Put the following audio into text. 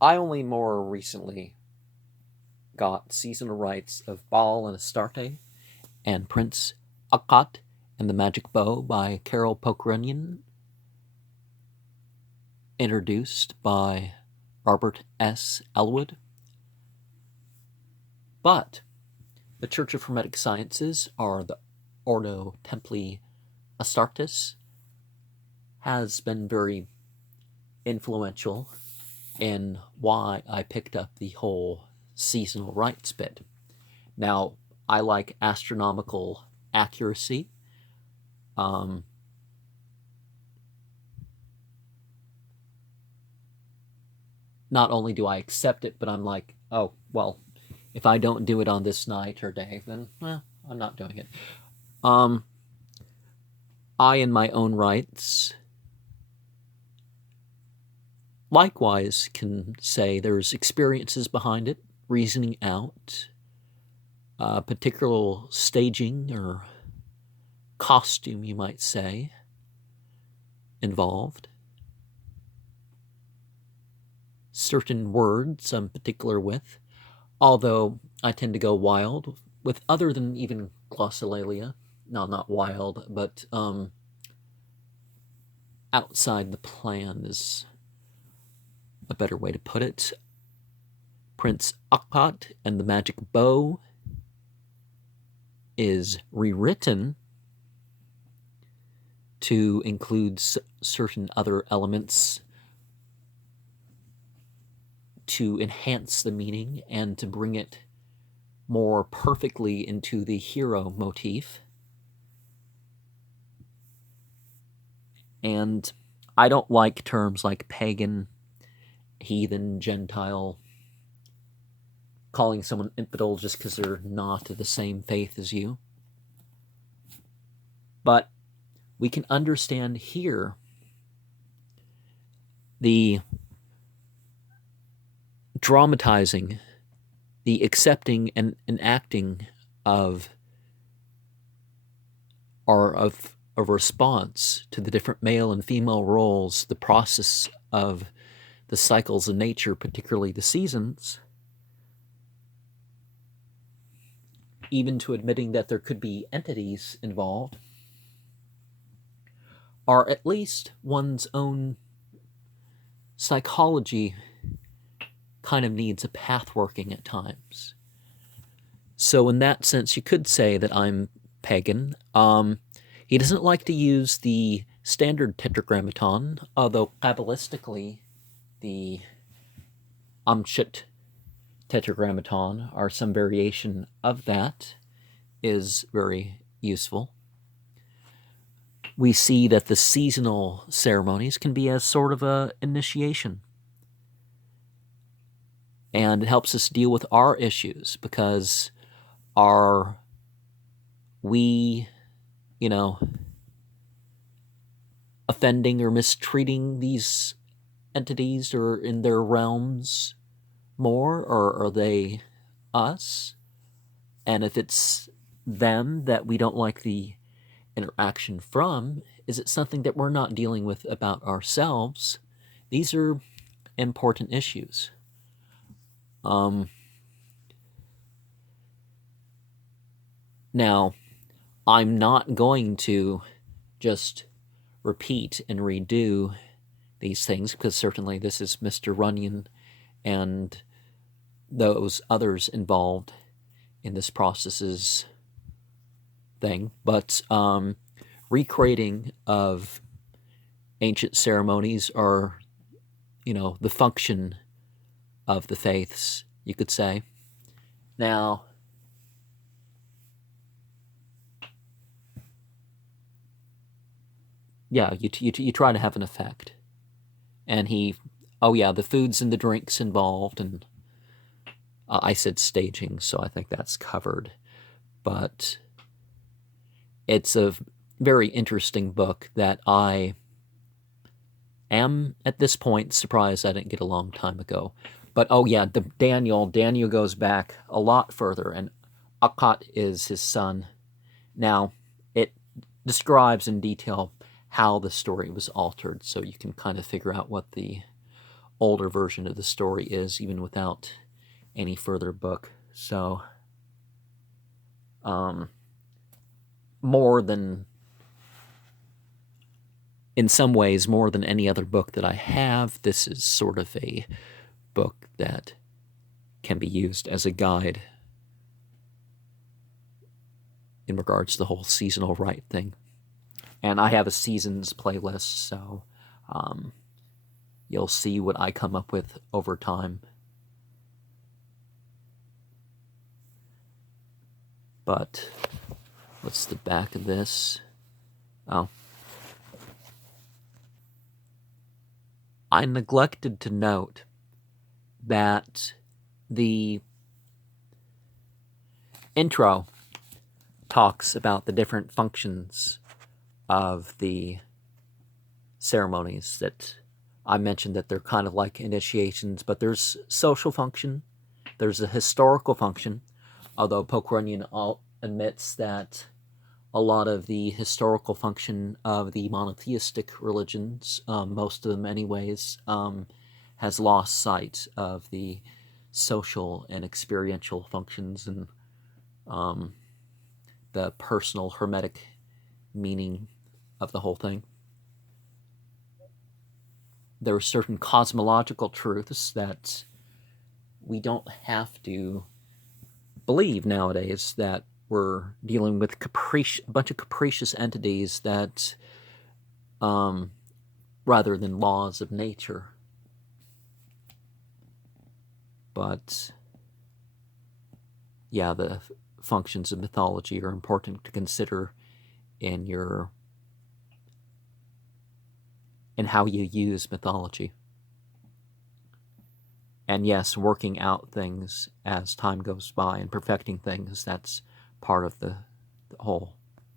I only more recently got seasonal rites of Baal and Astarte and Prince Aqhat and the Magic Bow by Carroll Poke Runyon, introduced by Robert S. Elwood. But the Church of Hermetic Sciences, or the Ordo Templi Astartes, has been very influential in why I picked up the whole seasonal rites bit. Now, I like astronomical accuracy. Um, not only do I accept it, but I'm like, oh, well, if I don't do it on this night or day, then I'm not doing it. I, in my own rights, likewise can say there's experiences behind it, reasoning out, particular staging or costume, you might say, involved. Certain words I'm particular with, although I tend to go wild with other than even glossolalia. No, not wild, but outside the plan is a better way to put it. Prince Aqhat and the Magic Bow is rewritten to include certain other elements to enhance the meaning and to bring it more perfectly into the hero motif. And I don't like terms like pagan, heathen, Gentile, calling someone infidel just because they're not of the same faith as you. But we can understand here the dramatizing, the accepting and enacting of a response to the different male and female roles, the process of the cycles of nature, particularly the seasons, even to admitting that there could be entities involved, or at least one's own psychology kind of needs a path working at times. So in that sense, you could say that I'm pagan. He doesn't like to use the standard tetragrammaton, although Kabbalistically, the Amshit tetragrammaton, or some variation of that, is very useful. We see that the seasonal ceremonies can be as sort of a initiation. And it helps us deal with our issues, because are we, offending or mistreating these entities or in their realms more, or are they us? And if it's them that we don't like the interaction from, is it something that we're not dealing with about ourselves? These are important issues. Now, I'm not going to just repeat and redo these things, because certainly this is Mr. Runyon and those others involved in this process's thing, but recreating of ancient ceremonies are, the function of the faiths, you could say. Now, yeah, you try to have an effect. And the foods and the drinks involved, and I said staging, so I think that's covered. But it's a very interesting book that I am, at this point, surprised I didn't get a long time ago. But the Daniel goes back a lot further, and Aqhat is his son. Now, it describes in detail how the story was altered, so you can kind of figure out what the older version of the story is, even without any further book. So, more than, in some ways, more than any other book that I have, this is sort of a book that can be used as a guide in regards to the whole seasonal rite thing. And I have a seasons playlist, so you'll see what I come up with over time. But what's the back of this? Oh. I neglected to note that the intro talks about the different functions of the ceremonies. That I mentioned that they're kind of like initiations, but there's social function, there's a historical function, although Poke Runyon admits that a lot of the historical function of the monotheistic religions, most of them anyways, has lost sight of the social and experiential functions and the personal hermetic meaning of the whole thing. There are certain cosmological truths that we don't have to believe nowadays, that we're dealing with a bunch of capricious entities that, rather than laws of nature. But yeah, the functions of mythology are important to consider in how you use mythology. And yes, working out things as time goes by and perfecting things, that's part of the whole